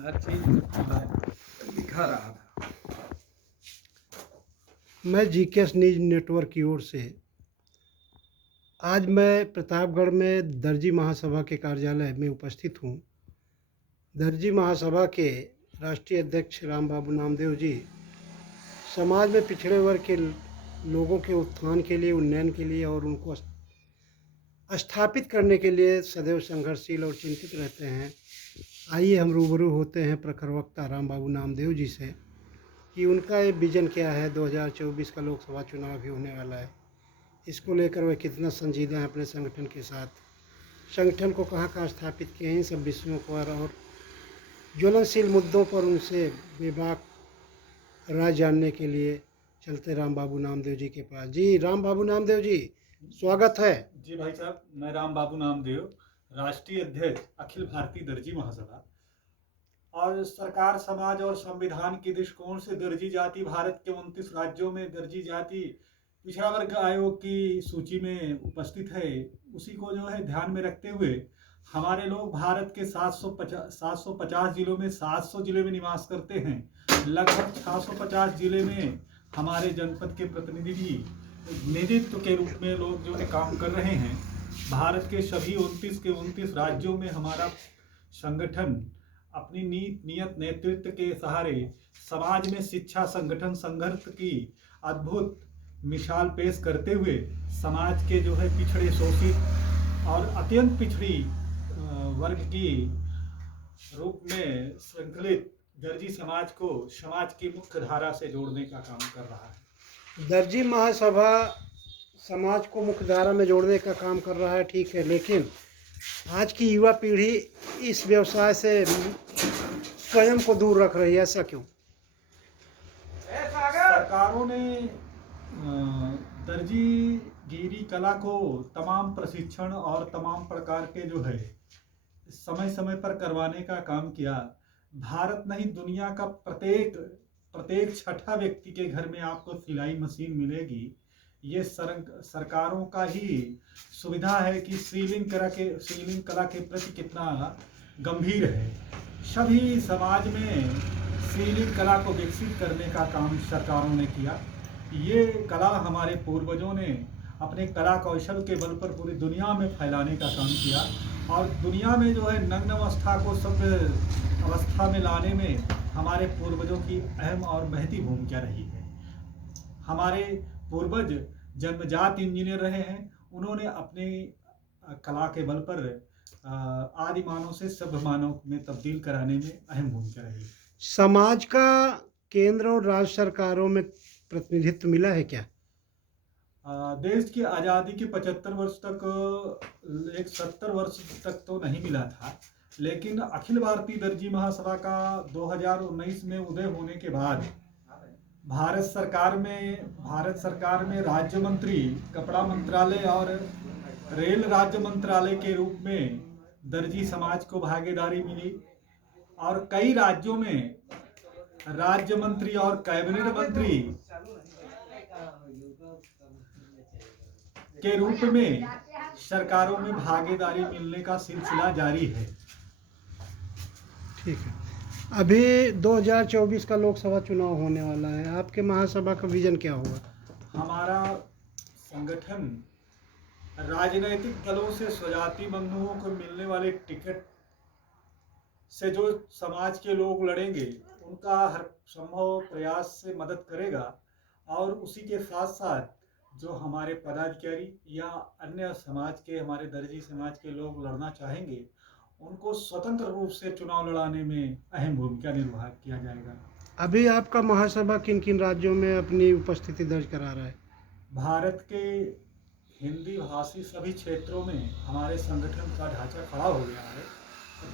हर चीज दिखा रहा था। मैं जीकेएस न्यूज नेटवर्क की ओर से आज मैं प्रतापगढ़ में दर्जी महासभा के कार्यालय में उपस्थित हूँ। दर्जी महासभा के राष्ट्रीय अध्यक्ष राम बाबू नामदेव जी समाज में पिछड़े वर्ग के लोगों के उत्थान के लिए, उन्नयन के लिए और उनको स्थापित करने के लिए सदैव संघर्षशील और चिंतित रहते हैं। आइए हम रूबरू होते हैं प्रखर वक्ता राम बाबू नामदेव जी से कि उनका ये विजन क्या है। 2024 का लोकसभा चुनाव भी होने वाला है, इसको लेकर वह कितना संजीदा है अपने संगठन के साथ, संगठन को कहाँ कहाँ स्थापित किए हैं, इन सब विषयों पर और ज्वलनशील मुद्दों पर उनसे बेबाक राय जानने के लिए चलते राम बाबू नामदेव जी के पास। जी राम बाबू नामदेव जी, स्वागत है। जी भाई साहब, मैं राम बाबू नामदेव, राष्ट्रीय अध्यक्ष अखिल भारतीय दर्जी महासभा। और सरकार, समाज और संविधान के दृष्टिकोण से दर्जी जाति भारत के 29 राज्यों में दर्जी जाति पिछड़ा वर्ग आयोग की सूची में उपस्थित है। उसी को जो है ध्यान में रखते हुए हमारे लोग भारत के 750 जिलों में 700 जिले में निवास करते हैं। लगभग 650 जिले में हमारे जनपद के प्रतिनिधि नेतृत्व के रूप में लोग जो है काम कर रहे हैं। भारत के सभी 29 के 29 राज्यों में हमारा संगठन अपनी नियत नेतृत्व के सहारे समाज में शिक्षा, संगठन, संघर्ष की अद्भुत मिसाल पेश करते हुए समाज के जो है पिछड़े, शोषित और अत्यंत पिछड़ी वर्ग की रूप में श्रृंखलित दर्जी समाज को समाज की मुख्य धारा से जोड़ने का काम कर रहा है। दर्जी महासभा समाज को मुख्य धारा में जोड़ने का काम कर रहा है, ठीक है, लेकिन आज की युवा पीढ़ी इस व्यवसाय से स्वयं को दूर रख रही है, ऐसा क्यों? सरकारों ने दर्जीगिरी कला को तमाम प्रशिक्षण और तमाम प्रकार के जो है समय समय पर करवाने का काम किया। भारत नहीं, दुनिया का प्रत्येक छठा व्यक्ति के घर में आपको सिलाई मशीन मिलेगी। ये सरकारों का ही सुविधा है कि सीलिंग कला के प्रति कितना गंभीर है। सभी समाज में सीलिंग कला को विकसित करने का काम सरकारों ने किया। ये कला हमारे पूर्वजों ने अपने कला कौशल के बल पर पूरी दुनिया में फैलाने का काम किया और दुनिया में जो है नग्न अवस्था को सभ्य अवस्था में लाने में हमारे पूर्वजों की अहम और महती भूमिका रही है। हमारे पूर्वज जन्मजात इंजीनियर रहे हैं। उन्होंने अपने कला के बल पर आदि मानव से सभ्य मानव में तब्दील कराने में अहम भूमिका रही है। समाज का केंद्र और राज्य सरकारों में प्रतिनिधित्व मिला है क्या? देश की आज़ादी के 75 वर्ष तक, 70 वर्ष तक तो नहीं मिला था, लेकिन अखिल भारतीय दर्जी महासभा का 2019 में उदय होने के बाद भारत सरकार में राज्य मंत्री, कपड़ा मंत्रालय और रेल राज्य मंत्रालय के रूप में दर्जी समाज को भागीदारी मिली और कई राज्यों में राज्य मंत्री और कैबिनेट मंत्री के रूप में सरकारों में भागीदारी मिलने का सिलसिला जारी है। ठीक है, अभी 2024 का लोकसभा चुनाव होने वाला है, आपके महासभा का विजन क्या होगा? हमारा संगठन राजनीतिक दलों से स्वजाति बंधुओं को मिलने वाले टिकट से जो समाज के लोग लड़ेंगे उनका हर संभव प्रयास से मदद करेगा और उसी के साथ साथ जो हमारे पदाधिकारी या अन्य समाज के, हमारे दर्जी समाज के लोग लड़ना चाहेंगे उनको स्वतंत्र रूप से चुनाव लड़ाने में अहम भूमिका निर्वाह किया जाएगा। अभी आपका महासभा किन किन राज्यों में अपनी उपस्थिति दर्ज करा रहा है? भारत के हिंदी भाषी सभी क्षेत्रों में हमारे संगठन का ढांचा खड़ा हो गया है।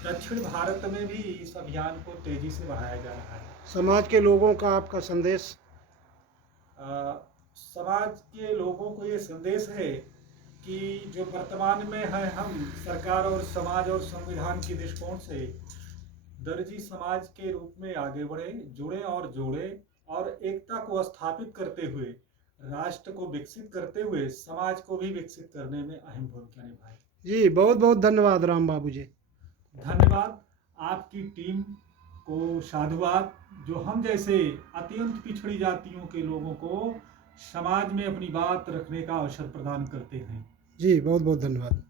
दक्षिण भारत में भी इस अभियान को तेजी से बढ़ाया जा रहा है। समाज के लोगों का आपका संदेश? समाज के लोगों को ये संदेश है कि जो वर्तमान में है, हम सरकार और समाज और संविधान के दृष्टिकोण से दर्जी समाज के रूप में आगे बढ़े, जुड़े और एकता को स्थापित करते हुए, राष्ट्र को विकसित करते हुए समाज को भी विकसित करने में अहम भूमिका निभाए। जी बहुत बहुत धन्यवाद राम बाबू जी। धन्यवाद आपकी टीम को साधुवाद, जो हम जैसे अत्यंत पिछड़ी जातियों के लोगों को समाज में अपनी बात रखने का अवसर प्रदान करते हैं। जी बहुत बहुत धन्यवाद।